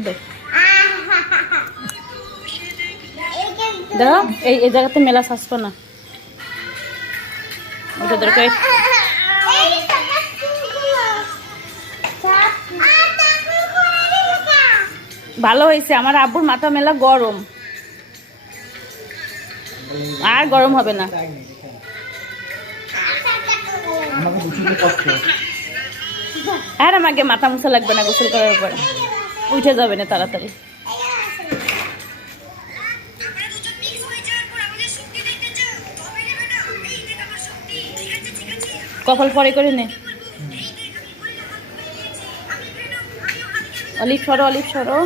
দাও দাও এই জায়গাতে মেলা সাজতো না ওটা দরকার ভালো হয়েছে আমার আব্বুর মাথা মেলা গরম আর গরম হবে না আর আমাকে মাথা মুছা লাগবে না গোসল করার পর উঠে যাবে না তাড়াতাড়ি কপাল পরে করে নে অলিভ সরো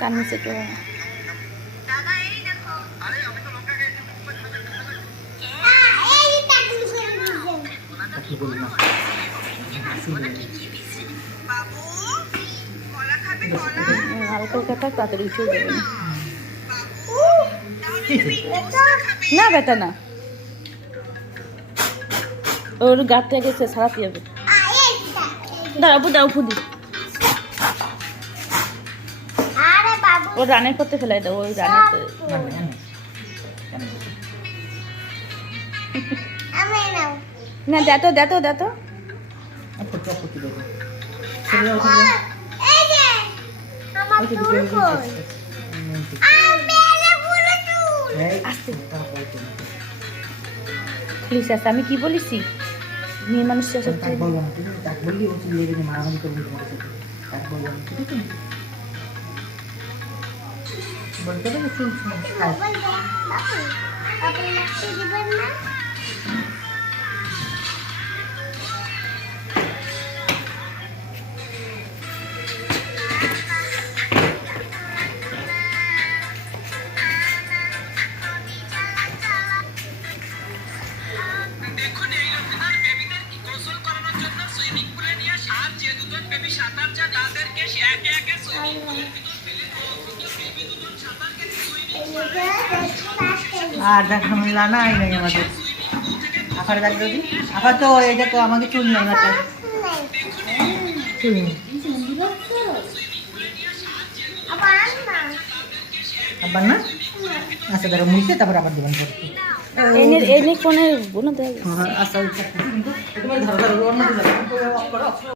কান্নিছে তো হালকা কথা তাড়াতাড়ি উঠে যাবে না বেটা না ওর গাতে গেছে সারাতে যাবে দাঁড়াবো দাও ফুদি ও রানের করতে ফেলাই দাও ওই রানের না দেতো আমি কি বলেছি মেয়ে মানুষ বলতে হবে চুল আর দেখা মিলা না এই নাই আমাদের আফার দেখ দিদি আফা তো এই দেখো আমাকে চুল নেই না চুল আবার না আচ্ছা ধরো মুছে তারপর আবার দিবেন করতে এনে কোনে গুণ দেয় আচ্ছা তোমার ধরো অন্য দিলাম করো